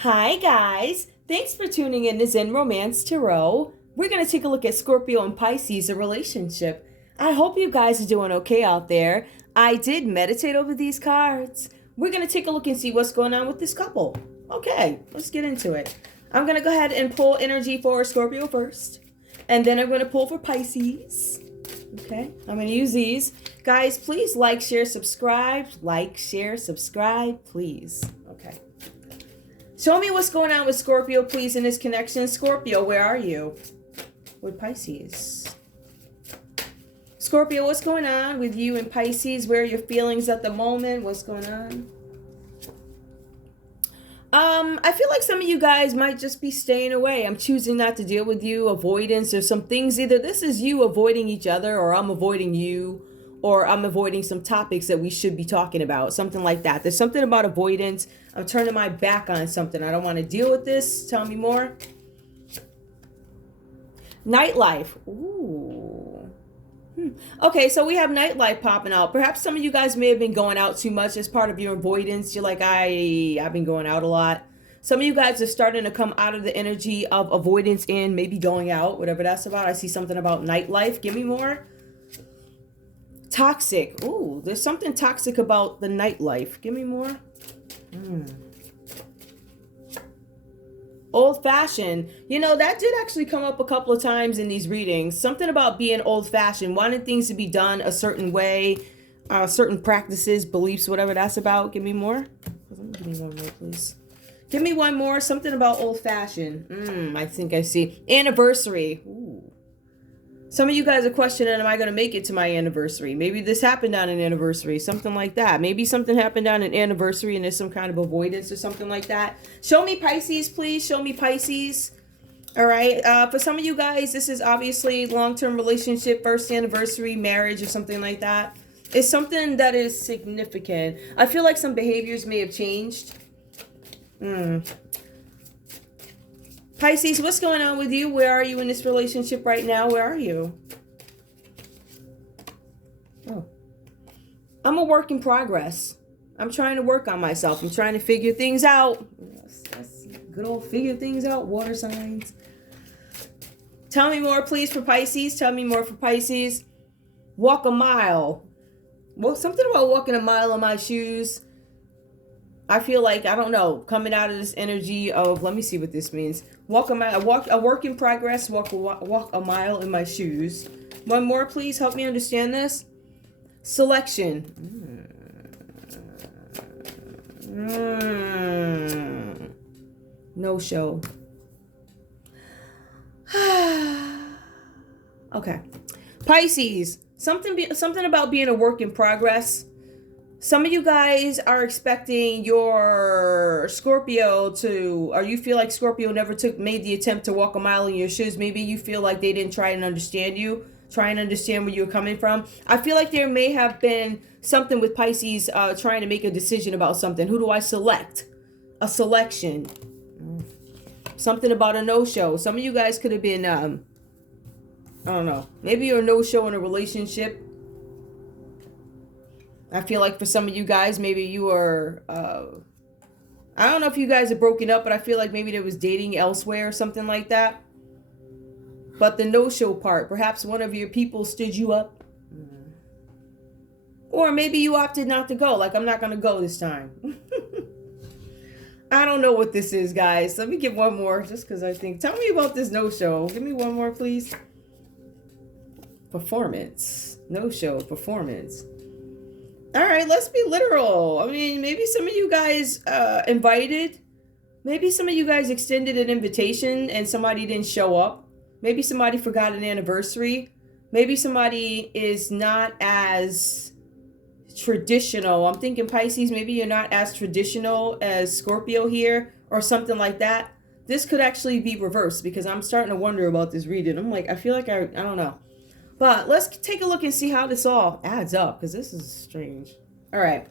Hi, guys. Thanks for tuning in to Zen Romance Tarot. We're going to take a look at Scorpio and Pisces, a relationship. I hope you guys are doing okay out there. I did meditate over these cards. We're going to take a look and see what's going on with this couple. Okay, let's get into it. I'm going to go ahead and pull energy for Scorpio first. And then I'm going to pull for Pisces. Okay, I'm going to use these. Guys, please like, share, subscribe. Like, share, subscribe, please. Okay. Show me what's going on with Scorpio, please, in this connection. Scorpio, where are you? With Pisces. Scorpio, what's going on with you and Pisces? Where are your feelings at the moment? What's going on? I feel like some of you guys might just be staying away. I'm choosing not to deal with you. Avoidance. There's some things. Either this is you avoiding each other, or I'm avoiding you, or I'm avoiding some topics that we should be talking about. Something like that. There's something about avoidance. I'm turning my back on something. I don't want to deal with this. Tell me more. Nightlife. Ooh. Okay, so we have nightlife popping out. Perhaps some of you guys may have been going out too much as part of your avoidance. You're like, I've been going out a lot. Some of you guys are starting to come out of the energy of avoidance and maybe going out, whatever that's about. I see something about nightlife. Give me more. Toxic. Ooh, there's something toxic about the nightlife. Give me more. Old-fashioned. You know, that did actually come up a couple of times in these readings. Something about being old-fashioned, wanting things to be done a certain way, certain practices, beliefs, whatever that's about. Give me more. Give me one more, please. Give me one more. Something about old-fashioned. I think I see. Anniversary. Ooh. Some of you guys are questioning, am I going to make it to my anniversary? Maybe this happened on an anniversary, something like that. Maybe something happened on an anniversary and there's some kind of avoidance or something like that. Show me Pisces, please. Show me Pisces. All right. For some of you guys, this is obviously long-term relationship, first anniversary, marriage, or something like that. It's something that is significant. I feel like some behaviors may have changed. Pisces, what's going on with you? Where are you in this relationship right now? Where are you? Oh. I'm a work in progress. I'm trying to work on myself. I'm trying to figure things out. That's good old figure things out, water signs. Tell me more, please, for Pisces. Tell me more for Pisces. Walk a mile. Well, something about walking a mile in my shoes. I feel like, I don't know, coming out of this energy of, let me see what this means. Walk a mile, a work in progress, walk a mile in my shoes. One more, please, help me understand this. Selection. No show. Okay. Pisces, something about being a work in progress. Some of you guys are expecting your Scorpio to, or you feel like Scorpio never made the attempt to walk a mile in your shoes. Maybe you feel like they didn't try and understand you, try and understand where you're coming from. I feel like there may have been something with Pisces trying to make a decision about something. Who do I select? A selection. Something about a no-show. Some of you guys could have been, I don't know, maybe you're a no-show in a relationship. I feel like for some of you guys, maybe you are, I don't know if you guys are broken up, but I feel like maybe there was dating elsewhere or something like that. But the no-show part, perhaps one of your people stood you up. Or maybe you opted not to go, like, I'm not going to go this time. I don't know what this is, guys. Let me get one more, just because I think, tell me about this no-show. Give me one more, please. Performance. No-show, performance. All right, let's be literal. I mean, maybe some of you guys invited. Maybe some of you guys extended an invitation and somebody didn't show up. Maybe somebody forgot an anniversary. Maybe somebody is not as traditional. I'm thinking Pisces, maybe you're not as traditional as Scorpio here or something like that. This could actually be reversed because I'm starting to wonder about this reading. I'm like, I feel like I don't know. But let's take a look and see how this all adds up, because this is strange. All right.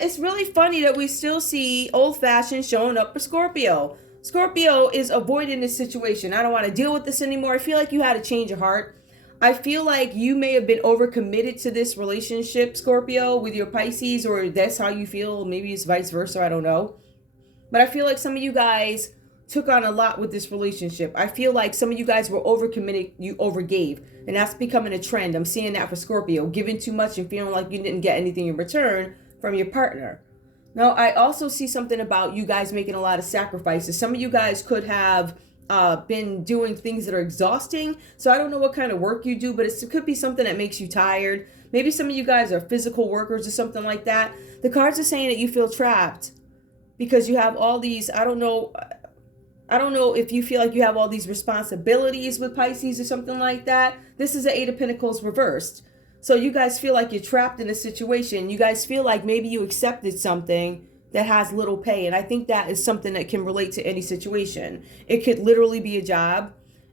It's really funny that we still see old-fashioned showing up for Scorpio. Scorpio is avoiding this situation. I don't want to deal with this anymore. I feel like you had a change of heart. I feel like you may have been overcommitted to this relationship, Scorpio, with your Pisces, or that's how you feel. Maybe it's vice versa. I don't know. But I feel like some of you guys took on a lot with this relationship. I feel like some of you guys were overcommitted, you overgave, and that's becoming a trend. I'm seeing that for Scorpio, giving too much and feeling like you didn't get anything in return from your partner. Now, I also see something about you guys making a lot of sacrifices. Some of you guys could have been doing things that are exhausting. So I don't know what kind of work you do, but it could be something that makes you tired. Maybe some of you guys are physical workers or something like that. The cards are saying that you feel trapped because you have all these, I don't know if you feel like you have all these responsibilities with Pisces or something like that. This is the Eight of Pentacles reversed. So you guys feel like you're trapped in a situation. You guys feel like maybe you accepted something that has little pay. And I think that is something that can relate to any situation. It could literally be a job.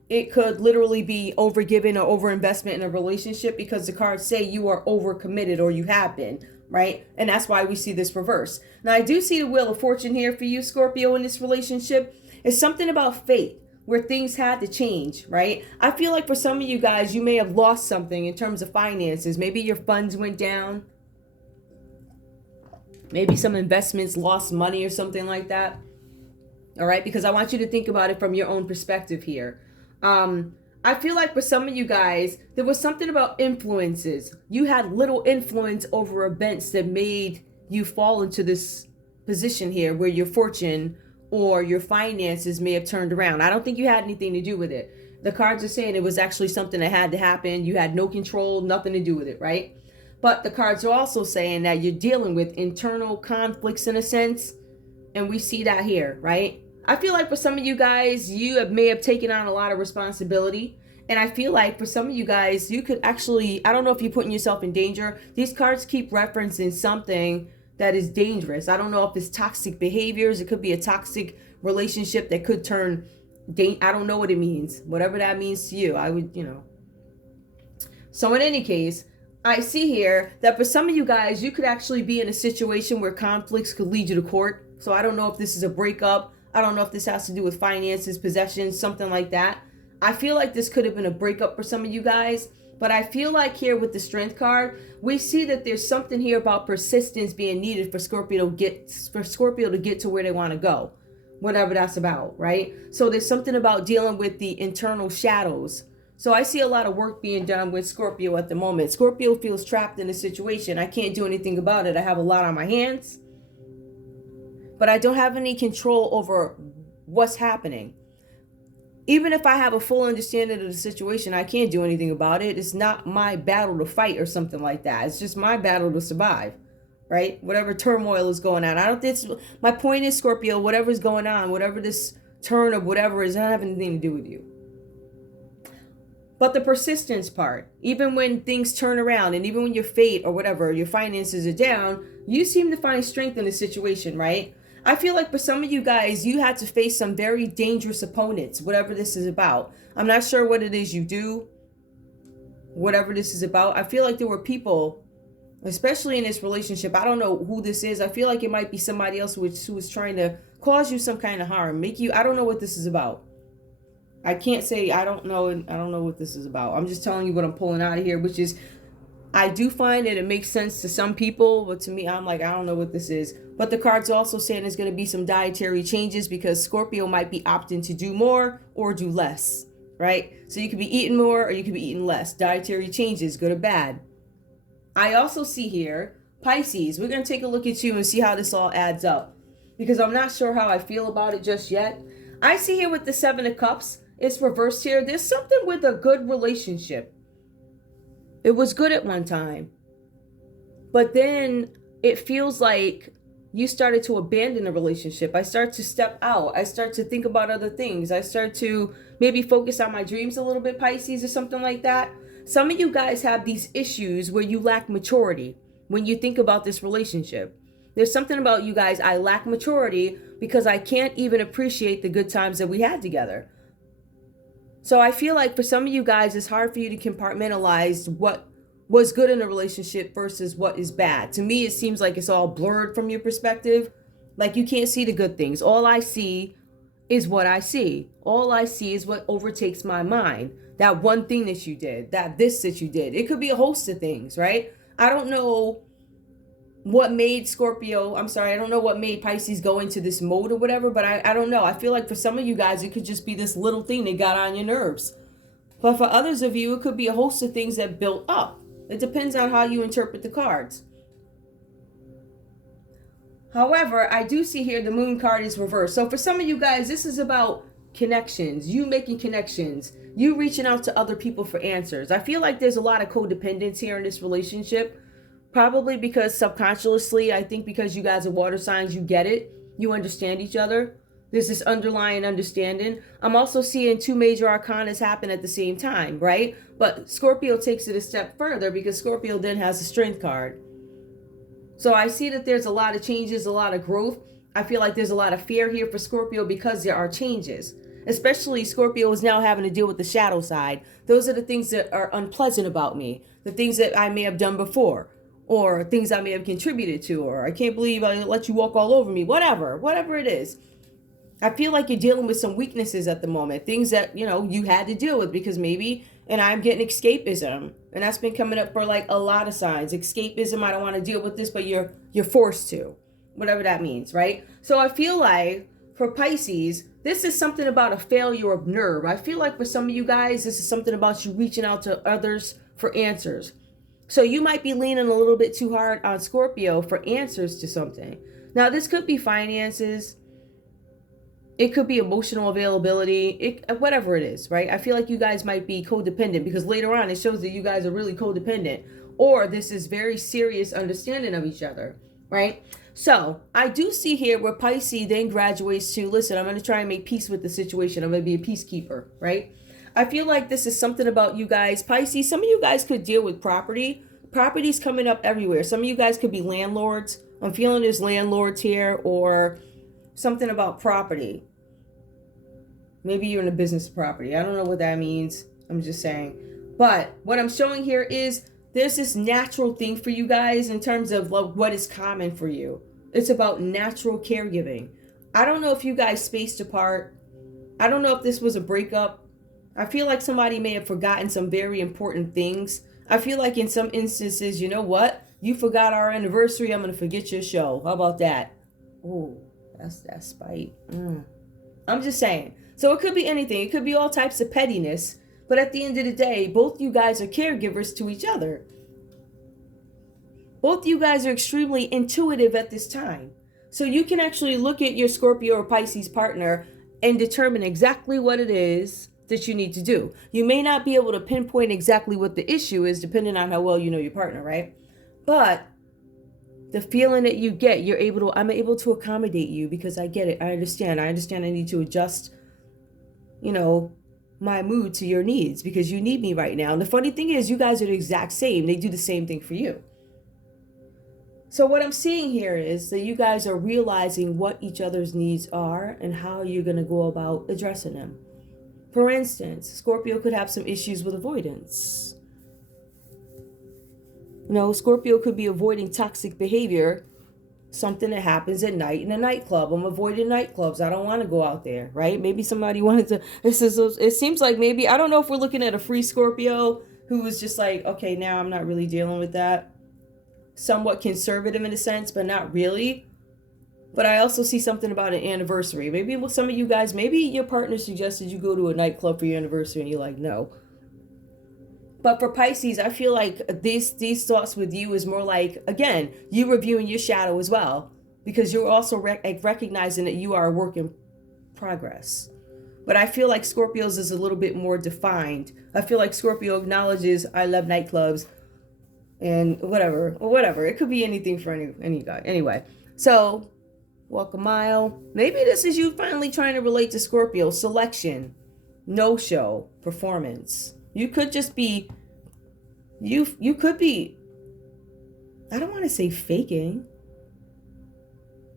It could literally be overgiving or overinvestment in a relationship, because the cards say you are overcommitted, or you have been, right? And that's why we see this reverse. Now, I do see the Wheel of Fortune here for you, Scorpio, in this relationship. It's something about fate, where things had to change, right? I feel like for some of you guys, you may have lost something in terms of finances. Maybe your funds went down. Maybe some investments lost money or something like that. All right, because I want you to think about it from your own perspective here. I feel like for some of you guys, there was something about influences. You had little influence over events that made you fall into this position here where your fortune or your finances may have turned around. I don't think you had anything to do with it. The cards are saying it was actually something that had to happen. You had no control, nothing to do with it, right? But the cards are also saying that you're dealing with internal conflicts in a sense. And we see that here, right? I feel like for some of you guys, may have taken on a lot of responsibility. And I feel like for some of you guys, you could actually, I don't know if you're putting yourself in danger. These cards keep referencing something that is dangerous. I don't know if it's toxic behaviors. It could be a toxic relationship that could turn, I don't know what it means. Whatever that means to you, I would, So in any case, I see here that for some of you guys, you could actually be in a situation where conflicts could lead you to court. So I don't know if this is a breakup. I don't know if this has to do with finances, possessions, something like that. I feel like this could have been a breakup for some of you guys. But I feel like here with the Strength card, we see that there's something here about persistence being needed for Scorpio to get to where they want to go. Whatever that's about, right? So there's something about dealing with the internal shadows. So I see a lot of work being done with Scorpio at the moment. Scorpio feels trapped in a situation. I can't do anything about it. I have a lot on my hands, but I don't have any control over what's happening. Even if I have a full understanding of the situation, I can't do anything about it. It's not my battle to fight or something like that. It's just my battle to survive, right? Whatever turmoil is going on. My point is, Scorpio, whatever's going on, whatever this turn of whatever is, doesn't have anything to do with you. But the persistence part, even when things turn around and even when your fate or whatever, your finances are down, you seem to find strength in the situation, right? I feel like for some of you guys, you had to face some very dangerous opponents, whatever this is about. I'm not sure what it is you do, whatever this is about. I feel like there were people, especially in this relationship, I don't know who this is. I feel like it might be somebody else who was trying to cause you some kind of harm, I don't know what this is about. I can't say I don't know what this is about. I'm just telling you what I'm pulling out of here, which is, I do find that it makes sense to some people, but to me, I'm like, I don't know what this is. But the card's also saying there's going to be some dietary changes because Scorpio might be opting to do more or do less, right? So you could be eating more or you could be eating less. Dietary changes, good or bad. I also see here, Pisces, we're going to take a look at you and see how this all adds up, because I'm not sure how I feel about it just yet. I see here with the Seven of Cups, it's reversed here. There's something with a good relationship. It was good at one time, but then it feels like you started to abandon the relationship. I start to step out. I start to think about other things. I start to maybe focus on my dreams a little bit, Pisces, or something like that. Some of you guys have these issues where you lack maturity when you think about this relationship. There's something about you guys, I lack maturity because I can't even appreciate the good times that we had together. So I feel like for some of you guys, it's hard for you to compartmentalize what was good in a relationship versus what is bad. To me, it seems like it's all blurred from your perspective. Like you can't see the good things. All I see is what I see. All I see is what overtakes my mind. That one thing that you did, that you did. It could be a host of things, right? I don't know what made Scorpio, I'm sorry, I don't know what made Pisces go into this mode or whatever, but I don't know. I feel like for some of you guys, it could just be this little thing that got on your nerves. But for others of you, it could be a host of things that built up. It depends on how you interpret the cards. However, I do see here the moon card is reversed. So for some of you guys, this is about connections, you making connections, you reaching out to other people for answers. I feel like there's a lot of codependence here in this relationship. Probably because subconsciously, I think because you guys are water signs, you get it. You understand each other. There's this underlying understanding. I'm also seeing two major arcanas happen at the same time, right? But Scorpio takes it a step further because Scorpio then has the strength card. So I see that there's a lot of changes, a lot of growth. I feel like there's a lot of fear here for Scorpio because there are changes. Especially Scorpio is now having to deal with the shadow side. Those are the things that are unpleasant about me. The things that I may have done before. Or things I may have contributed to, or I can't believe I let you walk all over me, whatever it is. I feel like you're dealing with some weaknesses at the moment, things that, you had to deal with because maybe, and I'm getting escapism, and that's been coming up for like a lot of signs. Escapism, I don't want to deal with this, but you're forced to, whatever that means, right? So I feel like for Pisces, this is something about a failure of nerve. I feel like for some of you guys, this is something about you reaching out to others for answers. So you might be leaning a little bit too hard on Scorpio for answers to something. Now, this could be finances. It could be emotional availability. Whatever it is, right? I feel like you guys might be codependent because later on it shows that you guys are really codependent. Or this is very serious understanding of each other, right? So I do see here where Pisces then graduates to, listen, I'm going to try and make peace with the situation. I'm going to be a peacekeeper, right? I feel like this is something about you guys. Pisces, some of you guys could deal with property. Property's coming up everywhere. Some of you guys could be landlords. I'm feeling there's landlords here or something about property. Maybe you're in a business property. I don't know what that means. I'm just saying. But what I'm showing here is there's this natural thing for you guys in terms of what is common for you. It's about natural caregiving. I don't know if you guys spaced apart. I don't know if this was a breakup. I feel like somebody may have forgotten some very important things. I feel like in some instances, you know what? You forgot our anniversary. I'm going to forget your show. How about that? Oh, that's spite. I'm just saying. So it could be anything. It could be all types of pettiness. But at the end of the day, both you guys are caregivers to each other. Both you guys are extremely intuitive at this time. So you can actually look at your Scorpio or Pisces partner and determine exactly what it is that you need to do. You may not be able to pinpoint exactly what the issue is depending on how well you know your partner, right? But the feeling that you get, I'm able to accommodate you because I get it. I understand I need to adjust, my mood to your needs because you need me right now. And the funny thing is you guys are the exact same. They do the same thing for you. So what I'm seeing here is that you guys are realizing what each other's needs are and how you're going to go about addressing them. For instance, Scorpio could have some issues with avoidance. Scorpio could be avoiding toxic behavior, something that happens at night in a nightclub. I'm avoiding nightclubs. I don't want to go out there, right? Maybe somebody wanted to, it seems like maybe, I don't know if we're looking at a free Scorpio who was just like, okay, now I'm not really dealing with that. Somewhat conservative in a sense, but not really. But I also see something about an anniversary. Maybe with some of you guys, maybe your partner suggested you go to a nightclub for your anniversary and you're like, no. But for Pisces, I feel like these thoughts with you is more like, again, you reviewing your shadow as well. Because you're also recognizing that you are a work in progress. But I feel like Scorpio's is a little bit more defined. I feel like Scorpio acknowledges, I love nightclubs. And whatever. It could be anything for any guy. Anyway, so walk a mile. Maybe this is you finally trying to relate to Scorpio. Selection, no-show, performance. You could just be, you could be, I don't want to say faking.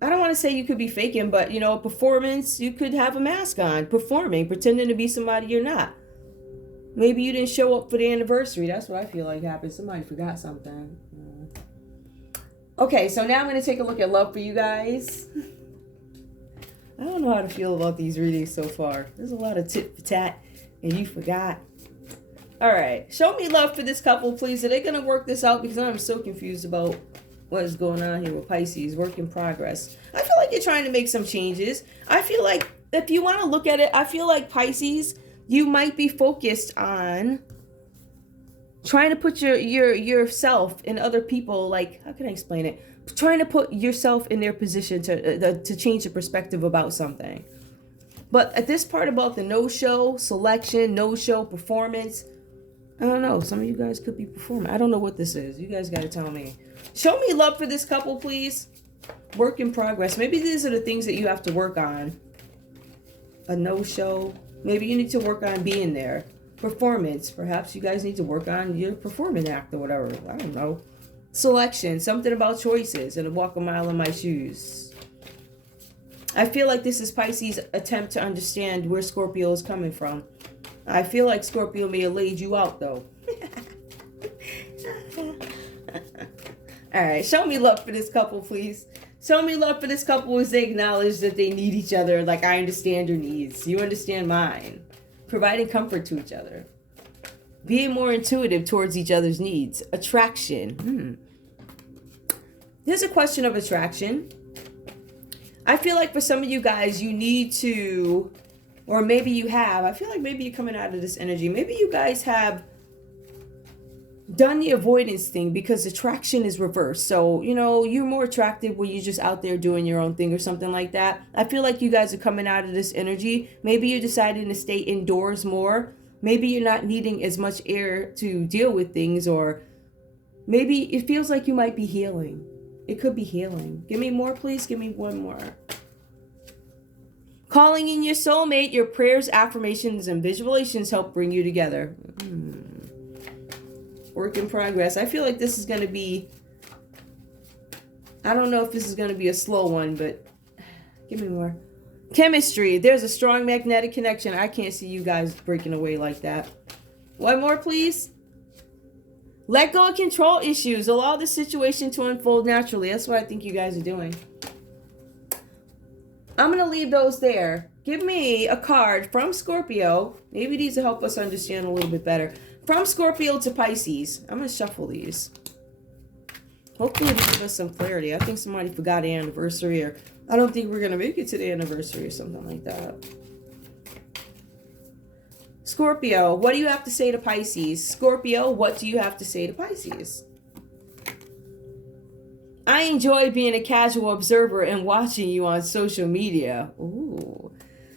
I don't want to say you could be faking, but performance, you could have a mask on, performing, pretending to be somebody you're not. Maybe you didn't show up for the anniversary. That's what I feel like happened. Somebody forgot something. Okay, so now I'm going to take a look at love for you guys. I don't know how to feel about these readings so far. There's a lot of tit for tat, and you forgot. All right, show me love for this couple, please. Are they going to work this out? Because I'm so confused about what is going on here with Pisces? Work in progress. I feel like you're trying to make some changes. I feel like if you want to look at it, I feel like Pisces, you might be focused on trying to put yourself in other people. Like, how can I explain it? Trying to put yourself in their position to change the perspective about something. But at this part about the no-show selection, no-show performance, I don't know. Some of you guys could be performing. I don't know what this is. You guys got to tell me. Show me love for this couple, please. Work in progress. Maybe these are the things that you have to work on. A no-show. Maybe you need to work on being there. Performance. Perhaps you guys need to work on your performing act or whatever. I don't know. Selection. Something about choices and walk a mile in my shoes. I feel like this is Pisces' attempt to understand where Scorpio is coming from. I feel like Scorpio may have laid you out, though. All right, show me love for this couple, please. Show me love for this couple as they acknowledge that they need each other. Like, I understand your needs. You understand mine. Providing comfort to each other. Being more intuitive towards each other's needs. Attraction. There's a question of attraction. I feel like for some of you guys, you need to... Or maybe you have. I feel like maybe you're coming out of this energy. Maybe you guys have done the avoidance thing because attraction is reversed. So, you know, you're more attractive when you're just out there doing your own thing or something like that. I feel like you guys are coming out of this energy. Maybe you're deciding to stay indoors more. Maybe you're not needing as much air to deal with things. Or maybe it feels like you might be healing. It could be healing. Give me more, please. Give me one more. Calling in your soulmate, your prayers, affirmations, and visualizations help bring you together. Work in progress. I feel like this is going to be... I don't know if this is going to be a slow one, but give me more. Chemistry. There's a strong magnetic connection. I can't see you guys breaking away like that. One more, please. Let go of control issues. Allow the situation to unfold naturally. That's what I think you guys are doing. I'm going to leave those there. Give me a card from Scorpio. Maybe these will help us understand a little bit better. From Scorpio to Pisces. I'm going to shuffle these. Hopefully they give us some clarity. I think somebody forgot the anniversary, or I don't think we're going to make it to the anniversary or something like that. Scorpio, what do you have to say to Pisces? Scorpio, what do you have to say to Pisces? I enjoy being a casual observer and watching you on social media. Ooh.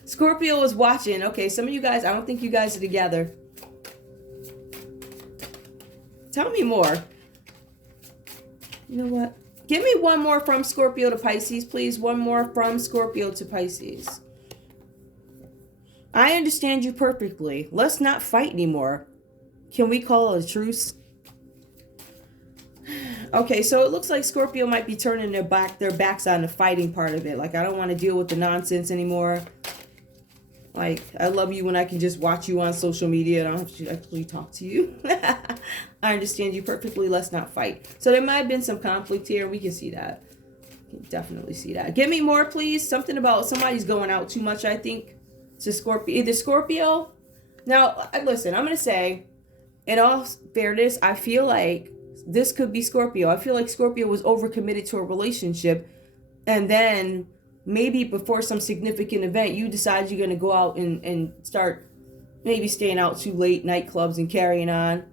Scorpio is watching. Okay, some of you guys, I don't think you guys are together. Tell me more. You know what? Give me one more from Scorpio to Pisces, please. One more from Scorpio to Pisces. I understand you perfectly. Let's not fight anymore. Can we call it a truce? Okay, so it looks like Scorpio might be turning their backs on the fighting part of it. Like, I don't want to deal with the nonsense anymore. Like, I love you when I can just watch you on social media. I don't have to actually talk to you. I understand you perfectly. Let's not fight. So there might have been some conflict here. We can see that. We can definitely see that. Give me more, please. Something about somebody's going out too much, I think. To Scorpio. Either Scorpio. Now, listen, I'm going to say, in all fairness, I feel like this could be Scorpio. I feel like Scorpio was overcommitted to a relationship, and then maybe before some significant event, you decide you're going to go out and start maybe staying out too late, nightclubs and carrying on,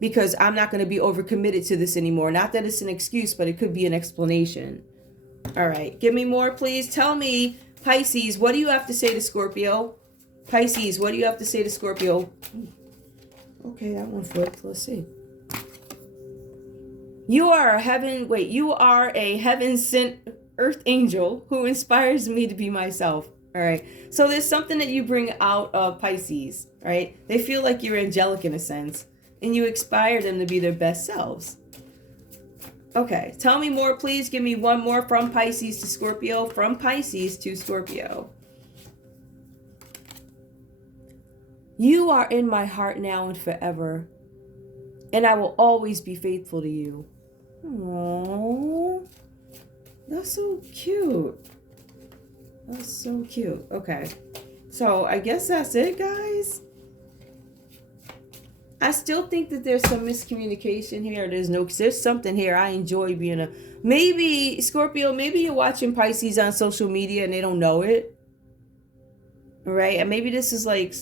because I'm not going to be overcommitted to this anymore. Not that it's an excuse, but it could be an explanation. All right, give me more, please. Tell me, Pisces, what do you have to say to Scorpio? Pisces, what do you have to say to Scorpio? Okay, that one flipped. Let's see. You are a heaven-sent earth angel who inspires me to be myself. All right. So there's something that you bring out of Pisces, right? They feel like you're angelic in a sense, and you inspire them to be their best selves. Okay. Tell me more, please. Give me one more from Pisces to Scorpio. From Pisces to Scorpio. You are in my heart now and forever, and I will always be faithful to you. Aww. That's so cute. That's so cute. Okay. So I guess that's it, guys. I still think that there's some miscommunication here. There's something here. I enjoy being maybe Scorpio, maybe you're watching Pisces on social media and they don't know it. Right? And maybe this is like,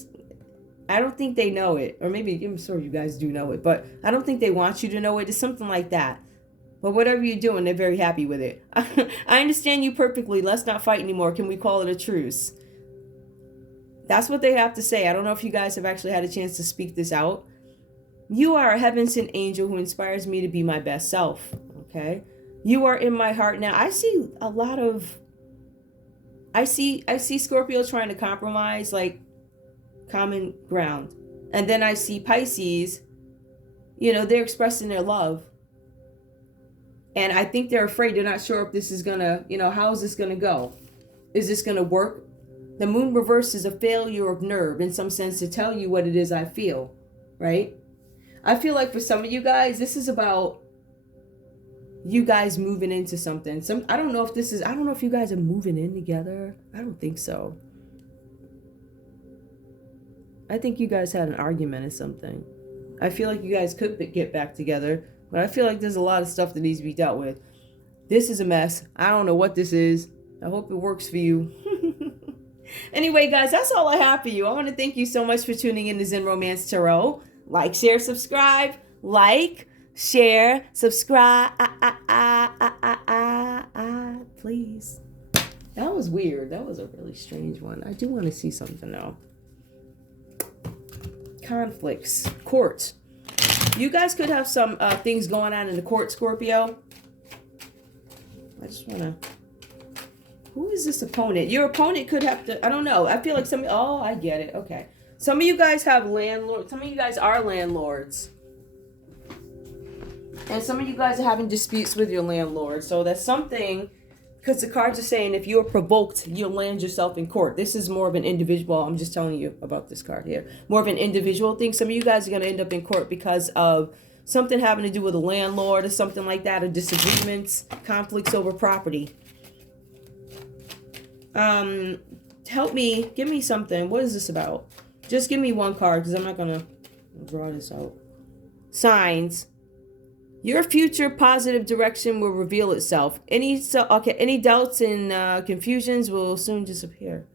I don't think they know it. Or maybe, I'm sure you guys do know it, but I don't think they want you to know it. It's something like that. But whatever you're doing, they're very happy with it. I understand you perfectly. Let's not fight anymore. Can we call it a truce? That's what they have to say. I don't know if you guys have actually had a chance to speak this out. You are a heaven-sent angel who inspires me to be my best self. Okay? You are in my heart now. I see a lot of... I see Scorpio trying to compromise, like common ground. And then I see Pisces, they're expressing their love. And I think they're afraid. They're not sure if this is going to, how is this going to go? Is this going to work? The moon reverse is a failure of nerve in some sense to tell you what it is I feel, right? I feel like for some of you guys, this is about you guys moving into something. I don't know if you guys are moving in together. I don't think so. I think you guys had an argument or something. I feel like you guys could get back together, but I feel like there's a lot of stuff that needs to be dealt with. This is a mess. I don't know what this is. I hope it works for you. Anyway, guys, that's all I have for you. I want to thank you so much for tuning in to Zen Romance Tarot. Like, share, subscribe. Like, share, subscribe. Please. That was weird. That was a really strange one. I do want to see something though. Conflicts. Court. You guys could have some things going on in the court, Scorpio. I just want to... Who is this opponent? Your opponent could have to... I don't know. I feel like oh, I get it. Okay. Some of you guys have landlords. Some of you guys are landlords. And some of you guys are having disputes with your landlord. So that's something... Because the cards are saying if you're provoked, you'll land yourself in court. This is more of an individual. I'm just telling you about this card here. More of an individual thing. Some of you guys are going to end up in court because of something having to do with a landlord or something like that. Or disagreements, conflicts over property. Help me. Give me something. What is this about? Just give me one card because I'm not going to draw this out. Signs. Your future positive direction will reveal itself. Any doubts and confusions will soon disappear.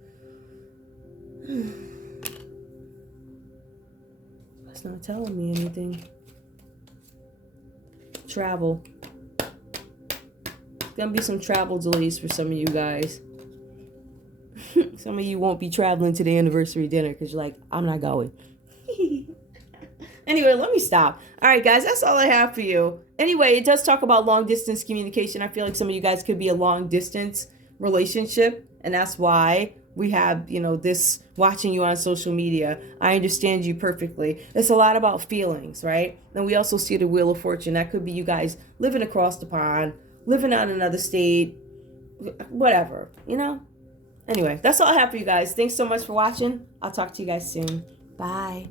That's not telling me anything. Travel. Gonna be some travel delays for some of you guys. Some of you won't be traveling to the anniversary dinner because you're like, I'm not going. Anyway, let me stop. All right, guys, that's all I have for you. Anyway, it does talk about long distance communication. I feel like some of you guys could be a long distance relationship, and that's why we have, this watching you on social media. I understand you perfectly. It's a lot about feelings, right? And we also see the Wheel of Fortune. That could be you guys living across the pond, living on another state, whatever, Anyway, that's all I have for you guys. Thanks so much for watching. I'll talk to you guys soon. Bye.